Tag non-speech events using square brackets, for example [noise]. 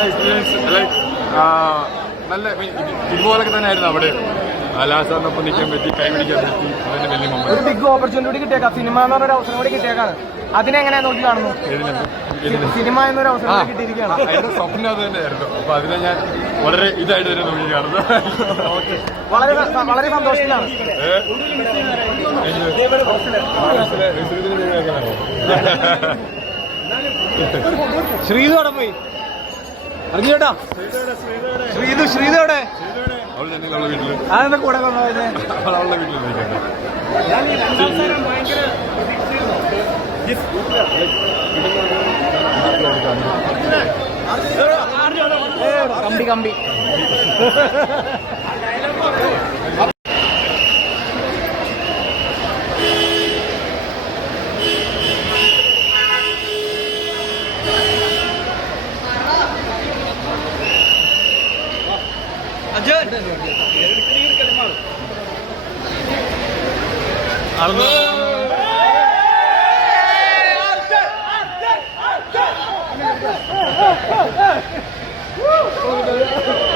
Experience like നല്ല ഇതുപോലൊക്കെ തന്നെ ആയിരുന്നു അവിടെ ലാസാറിനൊപ്പം നിൽക്കാൻ പറ്റി കൈ പിടിക്കാൻ പറ്റി. അതിന്റെ വലിയ ഒരു ബിഗ് ഓപ്പർച്യൂണിറ്റി കിട്ടിയേക്കാം. സിനിമ എന്ന് പറഞ്ഞ അവസരം കൂടി കിട്ടിയേക്കാണ്. അതിനെങ്ങനെ നോക്കി കാണുന്നു? സിനിമ എന്നൊരു അവസരം കിട്ടിയിരിക്കുകയാണ്. അതിന്റെ സ്വപ്നം അത് തന്നെയായിരുന്നു. അപ്പൊ അതിനെ ഞാൻ വളരെ ഇതായിട്ട് തന്നെ നോക്കി കാണുന്നു. വളരെ വളരെ സന്തോഷത്തിലാണ്. ഏ? പോയി. ആ, ശ്രീധു മിസ്സിലെ അവളുടെ വീട്ടിൽ? അതെന്താ കൂടെ അവളുടെ വീട്ടിൽ കമ്പി കമ്പി. [laughs] അളന്നു Oh,